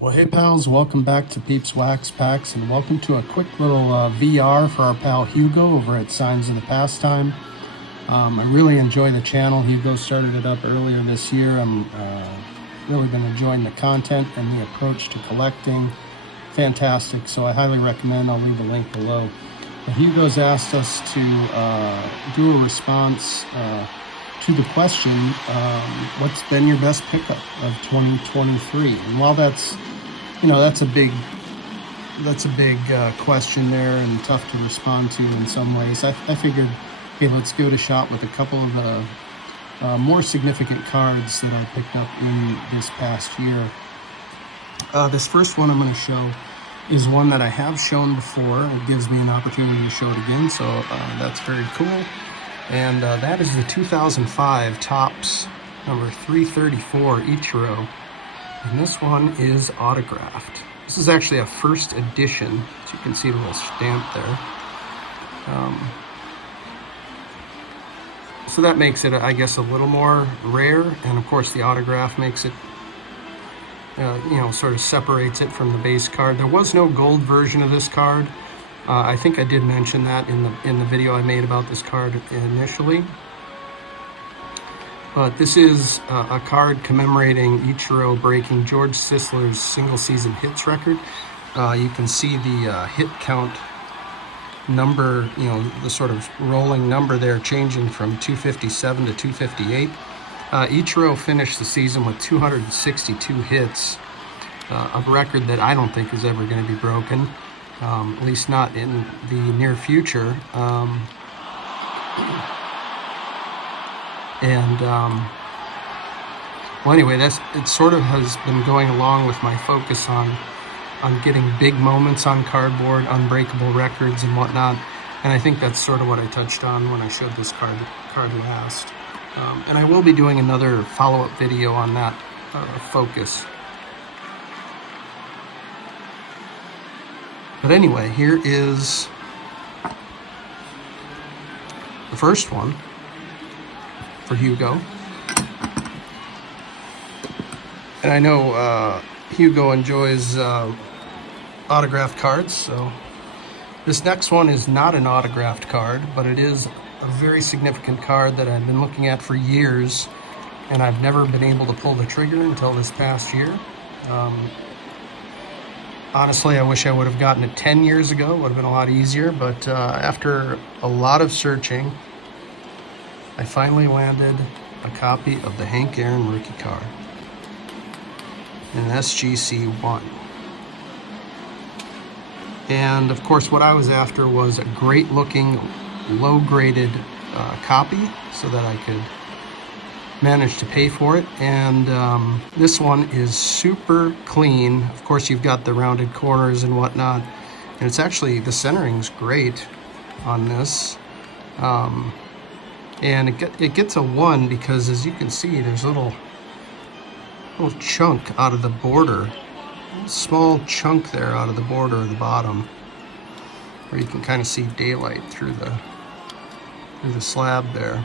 Well, hey pals, welcome back to Peeps Wax Packs, and welcome to a quick little VR for our pal Hugo over at Signs of the Pastime. I really enjoy the channel. Hugo started it up earlier this year. I'm really been enjoying the content and the approach to collecting. Fantastic, so I highly recommend. I'll leave a link below. Hugo's asked us to do a response to the question, what's been your best pickup of 2023? And while that's, that's a big question there and tough to respond to in some ways, I figured, hey, let's give it a shot with a couple of the more significant cards that I picked up in this past year. This first one I'm going to show is one that I have shown before. It gives me an opportunity to show it again, so that's very cool. And that is the 2005 Topps number 334 Ichiro. And this one is autographed. This is actually a first edition, as you can see the little stamp there. So that makes it, I guess, a little more rare. And of course the autograph makes it, sort of separates it from the base card. There was no gold version of this card. I think I did mention that in the video I made about this card initially. But this is a card commemorating Ichiro breaking George Sisler's single-season hits record. You can see the hit count number, the sort of rolling number there changing from 257 to 258. Ichiro finished the season with 262 hits, a record that I don't think is ever going to be broken. At least not in the near future. Well, anyway, it sort of has been going along with my focus on getting big moments on cardboard, unbreakable records and whatnot. And I think that's sort of what I touched on when I showed this card last. And I will be doing another follow-up video on that focus. But anyway, here is the first one for Hugo. And I know Hugo enjoys autographed cards, so this next one is not an autographed card, but it is a very significant card that I've been looking at for years, and I've never been able to pull the trigger until this past year. Honestly, I wish I would have gotten it 10 years ago. It would have been a lot easier, but after a lot of searching, I finally landed a copy of the Hank Aaron rookie card, an SGC1. And of course, what I was after was a great-looking, low-graded copy so that I could managed to pay for it. And this one is super clean. Of course, you've got the rounded corners and whatnot, and it's actually, the centering's great on this. And it gets a 1 because, as you can see, there's a little chunk out of the border, small chunk there out of the border of the bottom, where you can kind of see daylight through the slab there.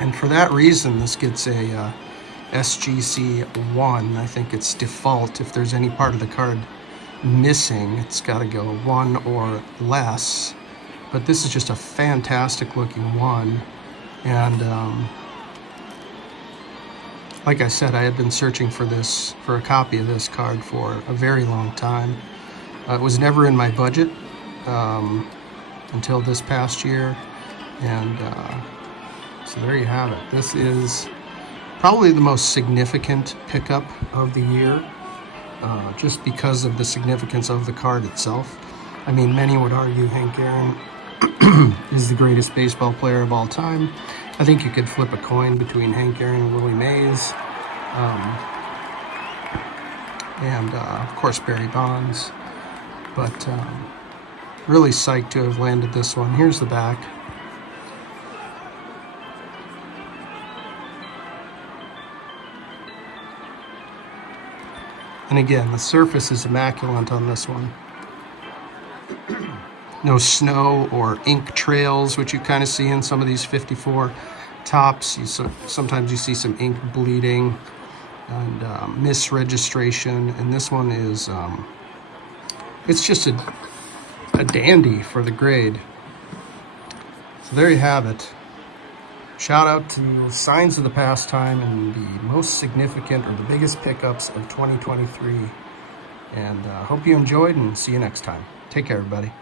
And for that reason, this gets a SGC1. I think it's default. If there's any part of the card missing, it's got to go 1 or less. But this is just a fantastic looking 1. And like I said, I had been searching for a copy of this card for a very long time. It was never in my budget until this past year. And so there you have it. This is probably the most significant pickup of the year, just because of the significance of the card itself. I mean, many would argue Hank Aaron is the greatest baseball player of all time. I think you could flip a coin between Hank Aaron and Willie Mays, and of course Barry Bonds. But really psyched to have landed this one. Here's the back. And again, the surface is immaculate on this one. No snow or ink trails, which you kind of see in some of these 54 Topps. Sometimes you see some ink bleeding. and misregistration, and this one is it's just a dandy for the grade. So there you have it. Shout out to Signs of the Pastime and the most significant or the biggest pickups of 2023. And hope you enjoyed, and see you next time. Take care, everybody.